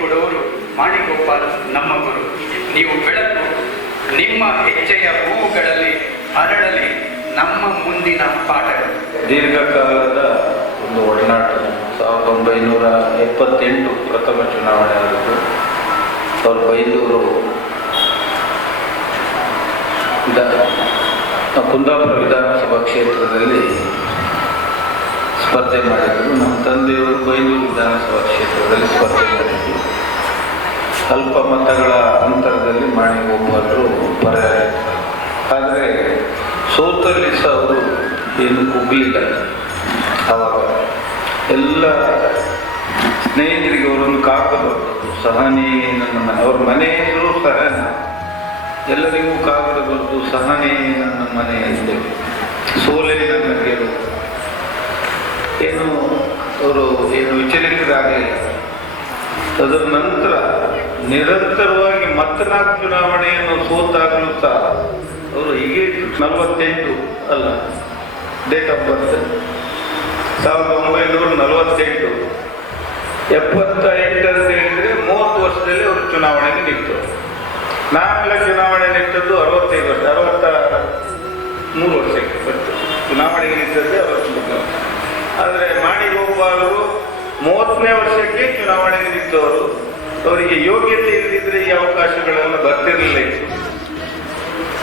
ಕೊಡುವರು ಮಾಣಿಗೋಪಾಲ್ ನಮ್ಮ ಗುರು. ನೀವು ಬೆಳಕು, ನಿಮ್ಮ ಹೆಜ್ಜೆಯ ಹೂವುಗಳಲ್ಲಿ ಅರಳಲಿ ನಮ್ಮ ಮುಂದಿನ ಪಾಠಗಳು. ದೀರ್ಘಕಾಲದ ಒಂದು ಒಡನಾಟ. 1978 ಪ್ರಥಮ ಚುನಾವಣೆ ಆದದ್ದು. ಅವರು ಬೈಂದೂರು ಕುಂದಾಪುರ ವಿಧಾನಸಭಾ ಕ್ಷೇತ್ರದಲ್ಲಿ ಸ್ಪರ್ಧೆ ಮಾಡಿದರು. ನಮ್ಮ ತಂದೆಯವರು ಬೈಂದೂರು ವಿಧಾನಸಭಾ ಕ್ಷೇತ್ರದಲ್ಲಿ ಸ್ಪರ್ಧೆ ಮಾಡಿದರು. ಅಲ್ಪ ಮತಗಳ ಅಂತರದಲ್ಲಿ ಮಾಣಿಗೋಪಾಲರು ಪರಾಜಯರಾದರು. ಆದರೆ ಸೋತಲ್ಲಿ ಸಹ ಅವರು ಏನು ಕುಗ್ಲಿಲ್ಲ. ಆವಾಗ ಎಲ್ಲ ಸ್ನೇಹಿತರಿಗೆ ಅವರನ್ನು ಕಾಕಬಾರದು. ಸಹನೆ ನನ್ನ ಅವ್ರ ಮನೆ ಹೆಸರು ಸಹನ. ಎಲ್ಲರಿಗೂ ಕಾಗದ ಬರೆದು ಸಹನೆ ನನ್ನ ಮನೆ ಎಂದೇವೆ, ಸೋಲೆ ನನ್ನ ಗೆಲುವು. ಏನು ಅವರು ವಿಚಲಿತರಾಗಲಿಲ್ಲ. ಅದರ ನಂತರ ನಿರಂತರವಾಗಿ 4 ಚುನಾವಣೆಯನ್ನು ಸೋತಾಗಲೂ ಸಹ ಅವರು ಹೀಗೆ 48 ಅಲ್ಲ ಡೇಟ್ ಆಫ್ ಬರ್ತ್ 1948, 78 ಅಂತ ಹೇಳಿದರೆ 30 ವರ್ಷದಲ್ಲಿ ಅವರು ಚುನಾವಣೆಗೆ ನಿಂತರು. ನಾವೆಲ್ಲ ಚುನಾವಣೆ ನಿಂತದ್ದು 65 ವರ್ಷ, 63 ವರ್ಷಕ್ಕೆ ಬಂತು. ಚುನಾವಣೆಗೆ ನಿಂತದ್ದೇ 63. ಆದರೆ ಮಾಣಿಗೋಪಾಲರು 30ನೇ ವರ್ಷಕ್ಕೆ ಚುನಾವಣೆಗೆ ನಿಂತವರು. ಅವರಿಗೆ ಯೋಗ್ಯತೆ ಇಲ್ಲದಿದ್ದರೆ ಈ ಅವಕಾಶಗಳೆಲ್ಲ ಬರ್ತಿರಲಿಲ್ಲ ಇತ್ತು.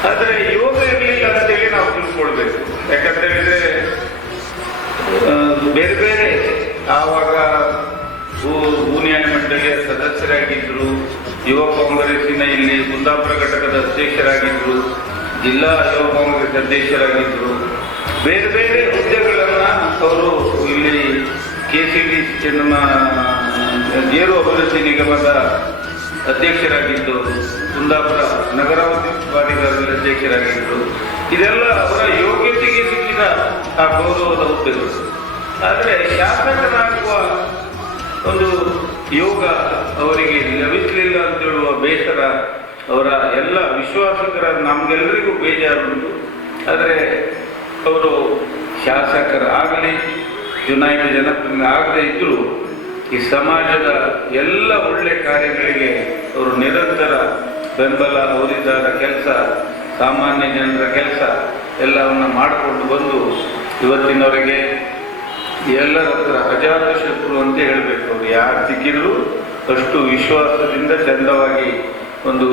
ಆದರೆ ಯೋಗ ಇರಲಿಲ್ಲ ಅಂತೇಳಿ ನಾವು ತಿಳ್ಕೊಳ್ಬೇಕು. ಯಾಕಂತ ಹೇಳಿದ್ರೆ ಬೇರೆ ಬೇರೆ ಆವಾಗ ನ್ಯಾಯ ಮಂಡಳಿಯ ಸದಸ್ಯರಾಗಿದ್ದರು, ಯುವ ಕಾಂಗ್ರೆಸ್ಸಿನ ಇಲ್ಲಿ ಕುಂದಾಪುರ ಘಟಕದ ಅಧ್ಯಕ್ಷರಾಗಿದ್ದರು, ಜಿಲ್ಲಾ ಯುವ ಕಾಂಗ್ರೆಸ್ ಅಧ್ಯಕ್ಷರಾಗಿದ್ದರು. ಬೇರೆ ಬೇರೆ ಹುದ್ದೆಗಳನ್ನು ಅವರು ಇಲ್ಲಿ KCD ಚೆನ್ನಮ್ಮ ಗೇರು ಅಭಿವೃದ್ಧಿ ನಿಗಮದ ಅಧ್ಯಕ್ಷರಾಗಿದ್ದರು, ಕುಂದಾಪುರ ನಗರಾಭಿವೃದ್ಧಿ ಅಧ್ಯಕ್ಷರಾಗಿದ್ದರು. ಇದೆಲ್ಲ ಅವರ ಯೋಗ್ಯತೆಗೆ ಸಿಕ್ಕಿದ ಆ ಗೌರವದ ಹುದ್ದೆಗಳು. ಆದರೆ ಶಾಸಕನಾಗುವ ಒಂದು ಯೋಗ ಅವರಿಗೆ ಲಭಿಸಲಿಲ್ಲ ಅಂತೇಳುವ ಬೇಸರ ಅವರ ಎಲ್ಲ ವಿಶ್ವಾಸಿಕರ ನಮಗೆಲ್ಲರಿಗೂ ಬೇಜಾರುಂಟು. ಆದರೆ ಅವರು ಶಾಸಕರಾಗಲಿ ಚುನಾಯಿತ ಜನಪ್ರತಿನಿಧಿ ಆಗದೇ ಇದ್ದರೂ ಈ ಸಮಾಜದ ಎಲ್ಲ ಒಳ್ಳೆ ಕಾರ್ಯಗಳಿಗೆ ಅವರು ನಿರಂತರ ಬೆಂಬಲ, ಅವರಿದ್ದಾರ ಕೆಲಸ, ಸಾಮಾನ್ಯ ಜನರ ಕೆಲಸ ಎಲ್ಲವನ್ನು ಮಾಡಿಕೊಂಡು ಬಂದು ಇವತ್ತಿನವರೆಗೆ ಎಲ್ಲರ ಹತ್ರ ಅಜಾತ ಶತ್ರು ಅಂತ ಹೇಳಬೇಕು. ಅವರು ಯಾರು ಸಿಕ್ಕಿದ್ರು ಅಷ್ಟು ವಿಶ್ವಾಸದಿಂದ ಚಂದವಾಗಿ ಒಂದು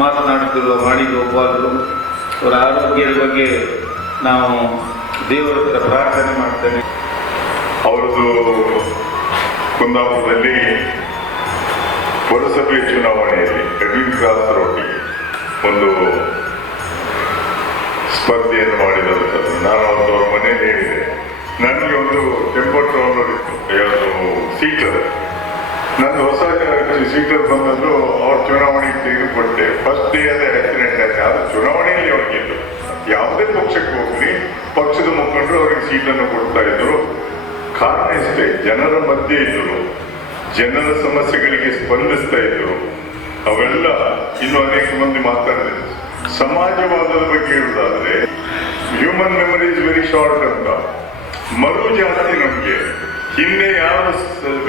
ಮಾತನಾಡುತ್ತಿರುವ ಮಾಣಿಗೋಪಾಲರು. ಅವರ ಆರೋಗ್ಯದ ಬಗ್ಗೆ ನಾವು ದೇವರ ಹತ್ರ ಪ್ರಾರ್ಥನೆ ಮಾಡ್ತೇನೆ. ಅವರದು ಕುಂದಾಪುರದಲ್ಲಿ ಪುರಸಭೆ ಚುನಾವಣೆಯಲ್ಲಿ ಎಡ್ವಿನ್ ಕ್ರಾಸ್ ರೋಟಿಗೆ ಒಂದು ಸ್ಪರ್ಧೆಯನ್ನು ಮಾಡಿದಂಥದ್ದು. ನಾನು ಅವರ ಮನೆಯಲ್ಲಿ ಹೇಳಿದೆ, ನನಗೆ ಒಂದು ಟೆಂಪೋ ಟ್ರಾವಲರ್ ಇತ್ತು, ಸೀಟರ್. ನನ್ನ ಹೊಸ ಸೀಟರ್ ಬಂದದ್ದು ಅವ್ರ ಚುನಾವಣೆಗೆ ತೆಗೆದುಕೊಟ್ಟೆ. ಫಸ್ಟ್ ಡೇ ಅದೇ ಆಕ್ಸಿಡೆಂಟ್ ಆಯ್ತು. ಆದರೆ ಚುನಾವಣೆಯಲ್ಲಿ ಅವ್ರಿಗೆ ಯಾವುದೇ ಪಕ್ಷಕ್ಕೆ ಹೋಗಲಿ ಪಕ್ಷದ ಮುಖಂಡರು ಅವರಿಗೆ ಸೀಟನ್ನು ಕೊಡ್ತಾ ಇದ್ರು. ಕಾರಣ ಇಷ್ಟೇ, ಜನರ ಮಧ್ಯೆ ಇದ್ದರು, ಜನರ ಸಮಸ್ಯೆಗಳಿಗೆ ಸ್ಪಂದಿಸ್ತಾ ಇದ್ರು. ಅವೆಲ್ಲ ಇನ್ನು ಅನೇಕ ಮಂದಿ ಮಾತಾಡಿದ್ರು. ಸಮಾಜವಾದದ ಬಗ್ಗೆ ಹೇಳುವುದಾದ್ರೆ human memory is very short ಅಂತ. ಮರು ಜಾಸ್ತಿ ನಮಗೆ. ಹಿಂದೆ ಯಾವ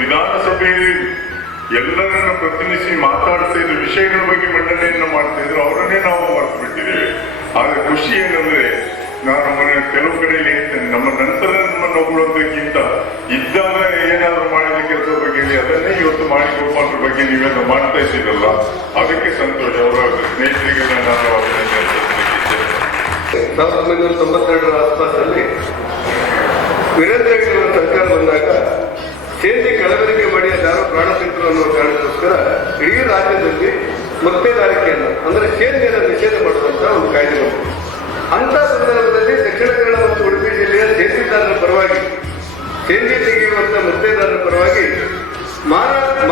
ವಿಧಾನಸಭೆಯಲ್ಲಿ ಎಲ್ಲರನ್ನು ಪ್ರತಿನಿಧಿಸಿ ಮಾತಾಡ್ತಾ ಇದ್ರು, ವಿಷಯಗಳ ಬಗ್ಗೆ ಮಂಡನೆಯನ್ನು ಮಾಡ್ತಾ ಇದ್ರು, ಅವರನ್ನೇ ನಾವು ಮರೆತು ಬಿಟ್ಟಿದ್ದೇವೆ. ಆದರೆ ಖುಷಿ ಏನಂದ್ರೆ, ನಾನು ಕೆಲವು ಕಡೆಯಲ್ಲಿ ಹೇಳ್ತೇನೆ, ನಮ್ಮ ನಂತರ ನಮ್ಮನ್ನು ಹೊಗಳೋದಕ್ಕಿಂತ ಇದ್ದಾಗ ಏನಾದರೂ ಮಾಡಿದ ಕೆಲಸ ಬಗ್ಗೆ ಅದನ್ನೇ ಇವತ್ತು ಮಾಣಿಗೋಪಾಲರ ಬಗ್ಗೆ ನೀವೆಲ್ಲ ಮಾಡ್ತಾ ಇದ್ದೀರಲ್ಲ, ಅದಕ್ಕೆ ಸಂತೋಷ. ಅವರ ಸ್ನೇಹಿತರಿಗೆ ನಾನು ಅಭಿನಂದನೆ ಸಲ್ಲಿಸಿದ್ದೇನೆ. 1992 ಆಸ್ಪಾಸಲ್ಲಿ ವೀರೇಂದ್ರ ಹೆಗ್ಗಡೆ ಸರ್ಕಾರ ಬಂದಾಗ ಸೇಂದಿ ಕಲಬೆರಕೆ ಮಾಡಿ ಯಾರೋ ಪ್ರಾಣ ತೆಗೆದರು ಅನ್ನೋ ಕಾರಣಕ್ಕೋಸ್ಕರ ಇಡೀ ರಾಜ್ಯದಲ್ಲಿ ಮತದಾರಿಕೆಯನ್ನು ಅಂದರೆ ಸೇಂದಿಯನ್ನು ನಿಷೇಧ ಮಾಡುವಂತ ಒಂದು ಕಾಯ್ದೆ ಬಂತು. ಅಂತ ಸಂದರ್ಭದಲ್ಲಿ ದಕ್ಷಿಣ ಕನ್ನಡ ಮತ್ತು ಉಡುಪಿ ಜಿಲ್ಲೆಯ ಸೇಂದಿದಾರರ ಪರವಾಗಿ, ಸೇಂದಿ ತೆಗೆಯುವಂತ ಮತದಾರರ ಪರವಾಗಿ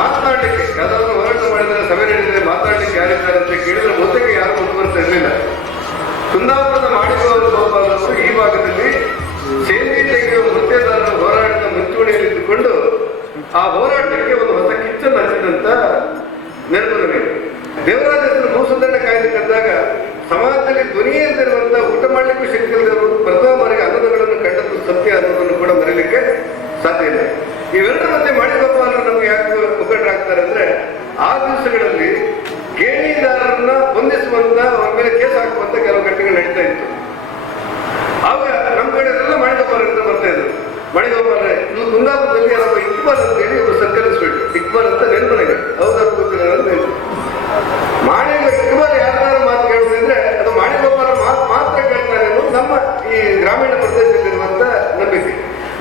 ಮಾತನಾಡಲಿಕ್ಕೆ ಯಾವ್ದಾದ್ರು ಹೋರಾಟ ಮಾಡಿದರೆ, ಸಭೆ ನಡೆದರೆ ಮಾತನಾಡಲಿಕ್ಕೆ ಯಾರಿದ್ದಾರೆ ಅಂತ ಕೇಳಿದ್ರೆ ಮೊದಲಿಗೆ ಯಾರು ಮುಂದುವರ್ತಾ ಇರಲಿಲ್ಲ. ಕುಂದಾಪುರದ ಮಾಣಿಗೋಪಾಲರು ಈ ಭಾಗದಲ್ಲಿ ಸೇಂದಿ ತೆಗೆಯುವ ಮತದಾರರ ಹೋರಾಟದ ಮುಂಚೂಣಿಯಲ್ಲಿದ್ದುಕೊಂಡು ಆ ಹೋರಾಟಕ್ಕೆ ಒಂದು ಹೊಸ ಕಿಚ್ಚನ್ನು ಹಚ್ಚಿದಂತ ನೆನಪು ನನಗೆ. ದೇವರಾಜ ಭೂಸುಧಾರಣೆ ಕಾಯ್ದೆ ತಂದಾಗ ಸಮಾಜದಲ್ಲಿ ಧ್ವನಿಯಂತಿರುವಂತಹ ಊಟ ಮಾಡಲಿಕ್ಕೂ ಶಕ್ತಿ ಇಲ್ಲದವರು ಪ್ರಥಮ ಬಾರಿಗೆ ಅನ್ನದಗಳನ್ನು ಕಂಡದ್ದು ಸತ್ಯ ಅನ್ನೋದನ್ನು ಮರೆಯಲಿಕ್ಕೆ ಸಾಧ್ಯ ಇಲ್ಲ. ಇವೆರಡರ ಮಧ್ಯೆ ಮಾಣಿಗೋಪಾಲರು ನಮಗೆ ಯಾಕೆ ಮುಖಂಡರಾಗ್ತಾರೆ ಅಂದ್ರೆ ಗೋಪಾಲ ಇದು ಕುಂದಾಪುರದಲ್ಲಿ ಯಾರೊಬ್ಬ ಇಕ್ಬಾಲ್ ಅಂತ ಹೇಳಿ ಒಬ್ಬರು ಸಂಕಲಿಸ್ಬಿಟ್ಟು ಇಕ್ಬಾಲ್ ಅಂತ ನೆನಪು ನನಗೆ ಹೌದಾ ಗೊತ್ತಿಲ್ಲ ನೆನಪು. ಇಕ್ಬಾಲ್ ಯಾರು ಮಾತು ಕೇಳುವುದಂದ್ರೆ ಅದು ಮಾಣಿಗೋಪಾಲ ಮಾತ್ರ ಕೇಳ್ತಾರೆ ಅನ್ನೋದು ನಮ್ಮ ಈ ಗ್ರಾಮೀಣ ಪ್ರದೇಶದಲ್ಲಿರುವಂತ ನಂಬಿಕೆ.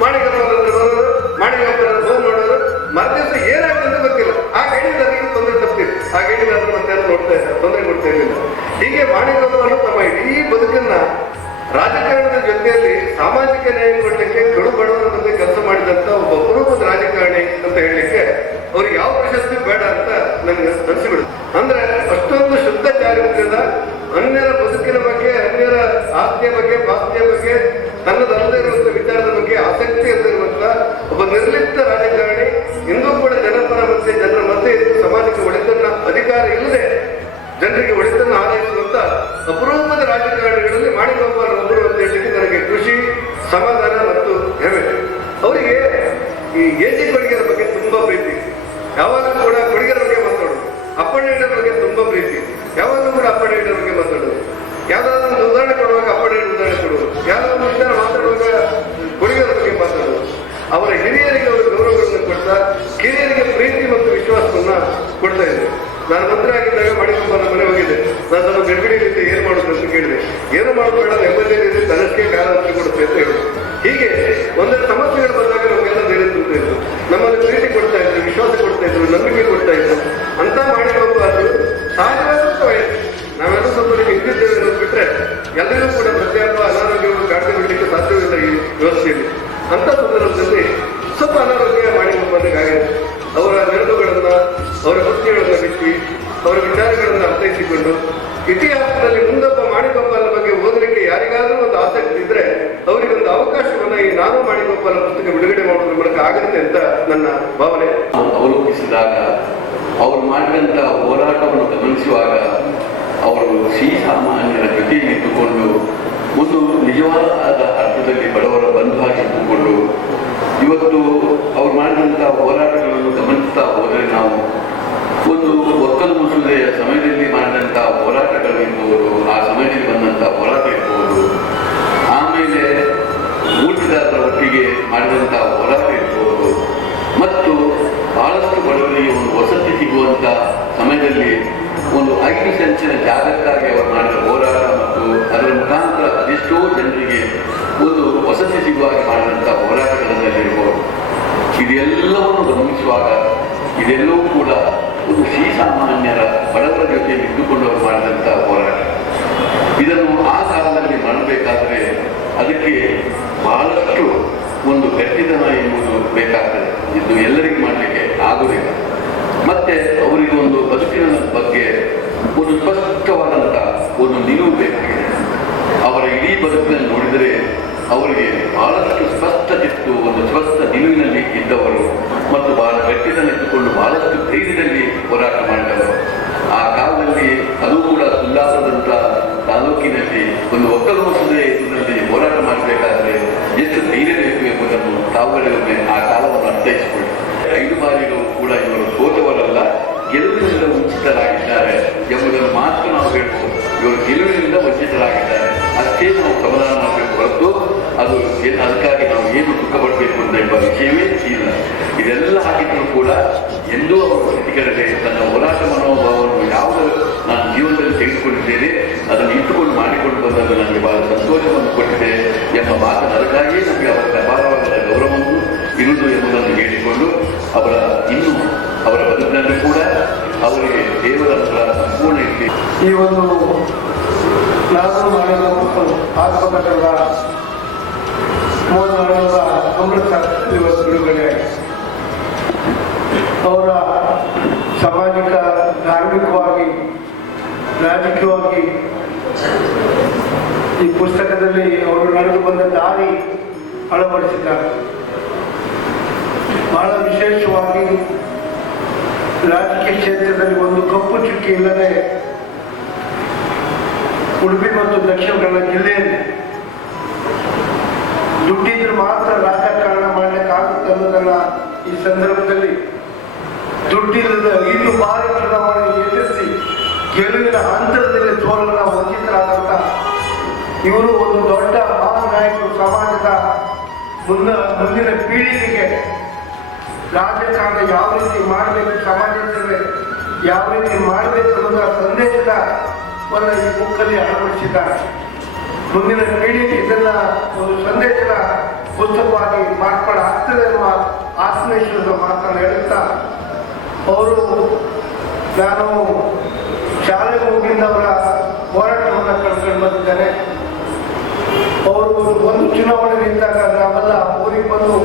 ಮಾಣಿಗೋಪಾಲ ಬರೋದು, ಮಾಣಿಗೋಪಾಲ ಫೋನ್ ನೋಡೋದು, ಮರುದಿವಸ ಏನಾಗುತ್ತೆ ಅಂತ ಗೊತ್ತಿಲ್ಲ. ಆ ಗೈಡಿದಾರಿಗೆ ತೊಂದರೆ ತಪ್ಪಿತ್ತು, ಆ ಗೈಡಿದಾರರು ಮತ್ತೆ ನೋಡ್ತಾ ಇದ್ದಾರೆ, ತೊಂದರೆ ಕೊಡ್ತಾ ಇರಲಿಲ್ಲ. ಹೀಗೆ ಮಾಣಿಗೋಪಾಲ ತಮ್ಮ ಇಡೀ ಬದುಕನ್ನ ರಾಜಕಾರಣದ ಜೊತೆಯಲ್ಲಿ ಸಾಮಾಜಿಕ ನ್ಯಾಯ ಕೊಡಲಿಕ್ಕೆ ಕಡು ಬಡವರ ಬಗ್ಗೆ ಕೆಲಸ ಮಾಡಿದಂತ ಒಬ್ಬ ಅಪರೂಪದ ರಾಜಕಾರಣಿ ಅಂತ ಹೇಳಲಿಕ್ಕೆ ಅವ್ರಿಗೆ ಯಾವ ಪ್ರಶಸ್ತಿ ಬೇಡ ಅಂತ ನನಗೆ ಅನಿಸಿಬಿಡುತ್ತೆ. ಅಂದ್ರೆ ಅಷ್ಟೊಂದು ಶುದ್ಧ ಚಾರಿತ್ರ್ಯದ, ಅನ್ಯರ ಬದುಕಿನ ಬಗ್ಗೆ, ಅನ್ಯರ ಆಸ್ತಿಯ ಬಗ್ಗೆ, ಪಾಸ್ತಿಯ ಬಗ್ಗೆ, ತನ್ನದಲ್ಲದೆ ಇರುವಂತ ವಿಚಾರದ ಬಗ್ಗೆ ಆಸಕ್ತಿ ಇರುವಂತ ಒಬ್ಬ ನಿರ್ಲಿಪ್ತ ರಾಜಕಾರಣಿ, ಇಂದೂ ಕೂಡ ಜನಪರ ಮತ್ತೆ ಜನರ ಮಧ್ಯೆ ಇದ್ದು ಸಮಾಜಕ್ಕೆ ಒಳಿತನ್ನ ಅಧಿಕಾರ ಇಲ್ಲದೆ ಜನರಿಗೆ ಒಳಿತನ್ನು ಹಾರೈಸುವಂತ ಅಪರೂಪದ ರಾಜಕಾರಣಿಗಳಲ್ಲಿ ಮಾಣಿಗೋಪಾಲ ಒಬ್ಬರು ಅಂತ ಹೇಳಿ ನನಗೆ ಖುಷಿ, ಸಮಾಧಾನ ಮತ್ತು ಹೆಮ್ಮೆ. ಅವರಿಗೆ ಈ ಎಜಿ ಕೊಡುಗೆರ ಬಗ್ಗೆ ತುಂಬಾ ಪ್ರೀತಿ, ಯಾವಾಗಲೂ ಕೂಡ ಕೊಡುಗೆರ ಬಗ್ಗೆ ಮಾತಾಡೋದು, ಅಪ್ಪಣ್ಣರ ಬಗ್ಗೆ ತುಂಬಾ ಪ್ರೀತಿ, ಯಾವಾಗಲೂ ಕೂಡ ಅಪ್ಪಣ್ಣರ ಬಗ್ಗೆ ಮಾತಾಡೋದು, ಯಾವ್ದಾದ್ರು ಒಂದು ಉದಾಹರಣೆ ಕೊಡುವಾಗ ಅಪ್ಪಣ್ಣರ ಉದಾಹರಣೆ ಕೊಡುವುದು, ಯಾವ್ದಾದ್ರು ವಿಚಾರ ಮಾತಾಡುವಾಗ ಕೊಡುಗೆರ ಬಗ್ಗೆ ಮಾತಾಡೋದು. ಅವರ ಹಿರಿಯರಿಗೆ ಅವರು ಗೌರವಗಳನ್ನು ಕೊಡ್ತಾ ಕಿರಿಯರಿಗೆ ಪ್ರೀತಿ ಮತ್ತು ವಿಶ್ವಾಸವನ್ನ ಕೊಡ್ತಾ ಇದ್ದಾರೆ. ನಾನು ಮಂತ್ರಿ ಆಗಿದ್ದಾಗ ಮಾಣಿಗೋಪಾಲ ಮನೆ ಹೋಗಿದ್ದೆ. ನಾನು ಸ್ವಲ್ಪ ಗರ್ಭಿಣಿಯಲ್ಲಿದ್ದೆ, ಏನು ಮಾಡೋದು ಅಂತ ಕೇಳಿದೆ. ಏನು ಮಾಡಬೇಡ, ಎಂಬಲ್ಲಿ ತನಕ್ಕೆ ಕಾಲ ಹಚ್ಚಿ ಕೊಡುತ್ತೆ ಅಂತ ಹೇಳಿದ್ರು. ಹೀಗೆ ಒಂದೆರಡು ಸಮಸ್ಯೆಗಳು ಬಂದಾಗ ನಮಗೆಲ್ಲ ಧೈರ್ಯ ತುಂಬ್ತಾ ಇದ್ರು, ನಮ್ಮಲ್ಲಿ ಪ್ರೀತಿ ಕೊಡ್ತಾ ಇದ್ರು, ವಿಶ್ವಾಸ ಕೊಡ್ತಾ ಇದ್ರು, ನಂಬಿಕೆ ಕೊಡ್ತಾ ಇದ್ರು. ಅಂತ ಮಾಣಿಗೋಪಾಲ ಸಹಜವಾದಂತ ವಯಸ್ಸು. ನಾವೆಲ್ಲ ಸ್ವಲ್ಪ ಇದ್ದಿದ್ದೇವೆ ಅನ್ನೋದು ಬಿಟ್ರೆ ಎಲ್ಲರೂ ಕೂಡ ಪ್ರತ್ಯೇಕ ಅನಾರೋಗ್ಯವನ್ನು ಕಾಡದೆ ಬಿಡಲಿಕ್ಕೆ ಸಾಧ್ಯವಿಲ್ಲ ಈ ವ್ಯವಸ್ಥೆಯಲ್ಲಿ. ಅಂತ ಸಂದರ್ಭದಲ್ಲಿ ಸ್ವಲ್ಪ ಅನಾರೋಗ್ಯ ಮಾಣಿಗೋಪಾಲಿಗೆ ಆಗಿದೆ. ಅವರ ನೆರಳುಗಳನ್ನ, ಅವರ ಕೃತ್ಯಗಳನ್ನ ಬಿಚ್ಚಿ, ಅವರ ವಿಚಾರಗಳನ್ನ ಅರ್ಥೈಸಿಕೊಂಡು ಇತಿಹಾಸದಲ್ಲಿ ಮುಂದೊಬ್ಬ ಮಾಣಿಗೋಪಾಲ ಬಗ್ಗೆ ಓದಲಿಕ್ಕೆ ಯಾರಿಗಾದ್ರೂ ಒಂದು ಆಸಕ್ತಿ ಇದ್ರೆ ಅವರಿಗೊಂದು ಅವಕಾಶವನ್ನ ಈ ನಾನು ಮಾಣಿಗೋಪಾಲ ಪುಸ್ತಕ ಬಿಡುಗಡೆ ಮಾಡೋದ್ರ ಮೂಲಕ ಆಗುತ್ತೆ ಅಂತ ನನ್ನ ಭಾವನೆ. ಅವಲೋಕಿಸಿದಾಗ, ಅವರು ಮಾಡಿದಂಥ ಹೋರಾಟವನ್ನು ಗಮನಿಸುವಾಗ, ಅವರು ಶ್ರೀಸಾಮಾನ್ಯರ ಜೊತೆಯಲ್ಲಿ ಇಟ್ಟುಕೊಂಡು ಒಂದು ನಿಜವಾದ ಅರ್ಥದಲ್ಲಿ ಬಡವರ ಬಂಧುವಾಗಿ ಇಟ್ಟುಕೊಂಡು ಇವತ್ತು ಅವ್ರು ಮಾಡಿದಂಥ ಹೋರಾಟಗಳನ್ನು ಗಮನಿಸ್ತಾ ಹೋದರೆ ನಾವು ಒಂದು ಒಕ್ಕಲು ಮಸೂದೆಯ ಸಮಯದಲ್ಲಿ ಮಾಡಿದಂಥ ಹೋರಾಟಗಳು ಇರ್ಬೋದು, ಆ ಸಮಯದಲ್ಲಿ ಬಂದಂಥ ಹೋರಾಟ ಇರ್ಬೋದು, ಆಮೇಲೆ ಮೂರ್ತಿದಾರರ ಒಟ್ಟಿಗೆ ಮಾಡಿದಂಥ ಹೋರಾಟ ಇರ್ಬೋದು, ಮತ್ತು ಬಹಳಷ್ಟು ಬಡವರಿಗೆ ಒಂದು ವಸತಿ ಸಿಗುವಂಥ ಸಮಯದಲ್ಲಿ ಒಂದು 5 ಸೆಂಚಿನ ಜಾಗಕ್ಕಾಗಿ ಅವರು ಮಾಡಿದ ಹೋರಾಟ ಮತ್ತು ಅದರ ಮುಖಾಂತರ ಅದೆಷ್ಟೋ ಜನರಿಗೆ ಒಂದು ವಸತಿ ಸಿಗುವಾಗಿ ಮಾಡಿದಂಥ ಹೋರಾಟಗಳಲ್ಲಿರ್ಬೋದು. ಇದೆಲ್ಲವನ್ನು ಗಮನಿಸುವಾಗ ಇದೆಲ್ಲವೂ ಕೂಡ ಒಂದು ಶ್ರೀಸಾಮಾನ್ಯರ ಬಡವರ ಜೊತೆಯಲ್ಲಿ ಇದ್ದುಕೊಂಡು ಅವರು ಮಾಡಿದಂಥ ಹೋರಾಟ. ಇದನ್ನು ಆ ಕಾಲದಲ್ಲಿ ಮಾಡಬೇಕಾದರೆ ಅದಕ್ಕೆ ಬಹಳಷ್ಟು ಒಂದು ಗಟ್ಟಿತನ ಎನ್ನುವುದು ಬೇಕಾಗ್ತದೆ. ಇದು ಎಲ್ಲರಿಗೂ ಮಾಡಲಿಕ್ಕೆ ಆಗುವುದಿಲ್ಲ. ಮತ್ತೆ ಅವರಿಗೆ ಒಂದು ಬದುಕಿನ ಬಗ್ಗೆ ಒಂದು ಸ್ಪಷ್ಟವಾದಂಥ ಒಂದು ನಿಲುವು ಬೇಕಾಗಿದೆ. ಅವರ ಇಡೀ ಬದುಕಿನಲ್ಲಿ ನೋಡಿದರೆ ಅವರಿಗೆ ಬಹಳಷ್ಟು ಸ್ಪಷ್ಟತಿತ್ತು, ಒಂದು ಸ್ಪಷ್ಟ ನಿಲುವಿನಲ್ಲಿ ಇದ್ದವರು ಮತ್ತು ಬಹಳ ಗಟ್ಟಿತನ ಇಟ್ಟುಕೊಂಡು ಬಹಳಷ್ಟು ಧೈರ್ಯದಲ್ಲಿ ಹೋರಾಟ ಮಾಡಿದವರು. ಆ ಕಾಲದಲ್ಲಿ ಅದು ಕೂಡ ಕುಂದಾಪುರದಂಥ ತಾಲೂಕಿನಲ್ಲಿ ಒಂದು ಒಕ್ಕಲು ಮಸೂದೆ ಇದರಲ್ಲಿ ಹೋರಾಟ ಮಾಡಬೇಕಾದ್ರೆ ಎಷ್ಟು ಧೈರ್ಯ ಬೇಕು ಎಂಬುದನ್ನು ತಾವುಗಳೊಮ್ಮೆ ಆ ಕಾಲವನ್ನು ಅರ್ಥೈಸಿಕೊಳ್ಳಿ. 5 ಬಾರಿಗಳು ಕೂಡ ಇವರು ಸೋತವರಲ್ಲ, ಗೆಲುವಿನಿಂದ ವಂಚಿತರಾಗಿದ್ದಾರೆ ಎಂಬುದನ್ನು ಮಾತ್ರ ನಾವು ಹೇಳ್ಬೋದು. ಇವರು ಗೆಲುವಿನಿಂದ ವಂಚಿತರಾಗಿದ್ದಾರೆ ಅಷ್ಟೇ ನಾವು ಸಮಾಧಾನ ಮಾಡಬೇಕು ಹೊರತು ಅದು ಅದಕ್ಕಾಗಿ ನಾವು ಏನು ದುಃಖ ಪಡಬೇಕು ಎಂಬ ವಿಷಯವೇ ಇಲ್ಲ. ಇದೆಲ್ಲ ಆಗಿದ್ದರೂ ಕೂಡ ಎಂದೂ ಅವರು ಪ್ರತಿಕರಣೆ ತನ್ನ ಹೋರಾಟ ಮನೋಭಾವವನ್ನು ಯಾವುದು ನಾನು ಜೀವನದಲ್ಲಿ ತೆಗೆದುಕೊಂಡಿದ್ದೇನೆ ಅದನ್ನು ಇಟ್ಟುಕೊಂಡು ಮಾಡಿಕೊಂಡು ಬಂದದ್ದು ನನಗೆ ಬಹಳ ಸಂತೋಷವನ್ನು ಕೊಟ್ಟಿದೆ ಎಂಬ ಮಾತನ್ನು ಅದಕ್ಕಾಗಿಯೇ ನಮಗೆ ಅವರ ಅಪಾರವಾದ ಗೌರವವನ್ನು ಇರುವುದು ಎಂಬುದನ್ನು ಹೇಳಿಕೊಂಡು ಅವರ ಬದುಕಿನಲ್ಲಿ ಕೂಡ ಅವರಿಗೆ ದೇವರ ಸಂಪೂರ್ಣ ಇರಲಿ. ಈ ಒಂದು ನಾನು ಮಾಡಿದ ಆತ್ಮಕಥನದ 3400 ಇವತ್ತು ಬಿಡುಗಡೆ. ಅವರ ಸಾಮಾಜಿಕ, ಧಾರ್ಮಿಕವಾಗಿ, ರಾಜಕೀಯವಾಗಿ ಈ ಪುಸ್ತಕದಲ್ಲಿ ಅವರು ನಡೆದು ಬಂದ ದಾರಿ ಅಳವಡಿಸಿದ್ದಾರೆ. ಬಹಳ ವಿಶೇಷವಾಗಿ ರಾಜಕೀಯ ಕ್ಷೇತ್ರದಲ್ಲಿ ಒಂದು ಕಪ್ಪು ಚುಕ್ಕಿ ಇಲ್ಲದೆ ಉಡುಪಿ ಮತ್ತು ದಕ್ಷಿಣ ಕನ್ನಡ ಜಿಲ್ಲೆಯಲ್ಲಿ ದುಡ್ಡಿದ್ರೆ ಮಾತ್ರ ರಾಜಕಾರಣ ಮಾಡಲಿಕ್ಕಾಗುತ್ತೆ ಅನ್ನೋದನ್ನ ಈ ಸಂದರ್ಭದಲ್ಲಿ ದುಡ್ಡಿಲ್ಲದ 5 ಬಾರಿ ಚುನಾವಣೆ ಎದುರಿಸಿ ಗೆಲುವಿನ ಅಂತರದಲ್ಲಿ ಸೋಲನ ವಂಚಿತರಾದಂಥ ಇವರು ಒಂದು ದೊಡ್ಡ ಮಹಾನ್ ನಾಯಕರು, ಸಮಾಜದ ಮುಂದಿನ ಪೀಳಿಗೆಗೆ ರಾಜಕಾರಣ ಯಾವ ರೀತಿ ಮಾಡಬೇಕು, ಸಮಾಜ ಸೇವೆ ಯಾವ ರೀತಿ ಮಾಡಬೇಕು ಅನ್ನೋದ ಸಂದೇಶದ ಈ ಬುಕ್ಕಲ್ಲಿ ಅಳವಡಿಸಿದ್ದಾರೆ. ಮುಂದಿನ ಪೀಳಿಗೆ ಇದನ್ನ ಒಂದು ಸಂದೇಶದ ಪುಸ್ತಕವಾಗಿ ಮಾರ್ಪಾಡಾಗ್ತದೆ ಅನ್ನುವ ಆತ್ಮವಿಶ್ವಾಸದ ಮಾತನ್ನು ಹೇಳುತ್ತಾ ಅವರು ನಾನು ಶಾಲೆಗೆ ಹೋಗಿಂದ ಅವರ ಹೋರಾಟವನ್ನು ಕಳ್ಕೊಂಡು ಬಂದಿದ್ದಾರೆ. ಅವರು ಒಂದು ಚುನಾವಣೆ ನಿಂತಾಗ ನಾವೆಲ್ಲ ಊರಿಗೆ ಬಂದು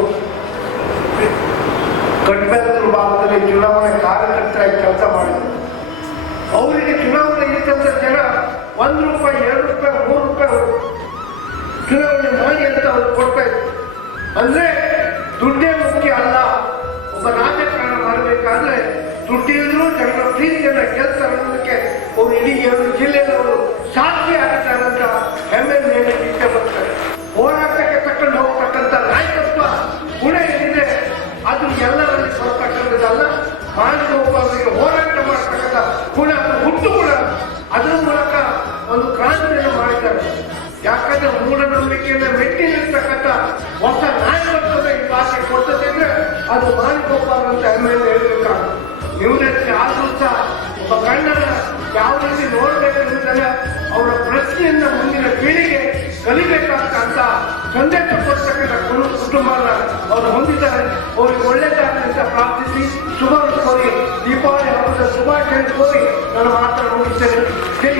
ಕಟ್ಬೇಕರ ಭಾಗದಲ್ಲಿ ಚುನಾವಣೆ ಕಾರ್ಯಕರ್ತರಾಗಿ ಕೆಲಸ ಮಾಡಿದ್ರು. ಅವರಿಗೆ ಚುನಾವಣೆ ಇದ್ದಂಥ ಜನ ₹1, ₹2, ₹3 ಚುನಾವಣೆ ಮಾಡಿ ಅಂತ ಅವ್ರು ಕೊಡ್ತಾ ಇದ್ರು. ಅಂದ್ರೆ ದುಡ್ಡೇ ಮುಖ್ಯ ಅಲ್ಲ. ಒಬ್ಬ ರಾಜಕಾರಣ ಮಾಡಬೇಕಾದ್ರೆ ದುಡ್ಡಿದ್ರು ಜನರ ಪ್ರೀತಿಯನ್ನ ಕೆಲಸ ಮಾಡೋದಕ್ಕೆ ಅವರು ಇಡೀ 2 ಜಿಲ್ಲೆಯವರು ಸಾಧ್ಯ ಆಗಿದ್ದಾರೆ ಅಂತ ಹೆಮ್ಮೆ ಮೇಲೆ ಇಚ್ಛೆ ಬರ್ತಾರೆ. ಹೋರಾಟಕ್ಕೆ ತಕೊಂಡು ಹೋಗ್ತಕ್ಕಂಥ ನಾಯಕತ್ವ ಗುಣ ಏನಿದೆ ಅದು ಎಲ್ಲರಲ್ಲಿ ಬರ್ತಕ್ಕಂಥದ್ದಲ್ಲ. ಮಾನವರಿಗೆ ಹೋರಾಟ ಮಾಡ್ತಕ್ಕಂಥ ಗುಣ, ಅದು ಹುಟ್ಟು ಗುಣ. ಅದರ ಮೂಲಕ ಒಂದು ಕ್ರಾಂತಿಯನ್ನು ಮಾಡಿದ್ದಾರೆ. ಯಾಕಂದ್ರೆ ಮೂಢನಂಬಿಕೆಯನ್ನ ಮೆಟ್ಟಿ ನಿಲ್ತಕ್ಕಂಥ ಹೊಸ ನಾಯಕತ್ವದ ಈ ಭಾಷೆ ಕೊಡ್ತದೆ ಅದು ಮಾನಗೋಪಾಲ್ ಅಂತ ಹೆಮ್ಮೆಯನ್ನು ಹೇಳ್ಬೇಕಾಗ ನಿವೃತ್ತಿ ಆದ್ರೂ ಸಹ ಒಬ್ಬ ಗಂಡನ ಯಾವ ರೀತಿ ನೋಡ್ಬೇಕು ಅನ್ನೋದನ್ನ ಅವರ ಪ್ರಶ್ನೆಯನ್ನ ಮುಂದಿನ ಪೀಳಿಗೆ ಕಲಿಬೇಕಾಗ್ತಂತ ಸಂದೇಶ ಕೊಡ್ತಕ್ಕಂಥ ಕುಟುಂಬನ ಅವರು ಹೊಂದಿದ್ದಾರೆ. ಅವ್ರಿಗೆ ಒಳ್ಳೆದಾಗಲಿ ಅಂತ ಪ್ರಾರ್ಥಿಸಿ ಶುಭ ಕೋರಿ ದೀಪಾವಳಿ ಹಬ್ಬದ ಶುಭಾಶಯ ಕೋರಿ ನಾನು ಮಾತನ್ನು ಮುಗಿಸ್ತೇನೆ. ಜೈ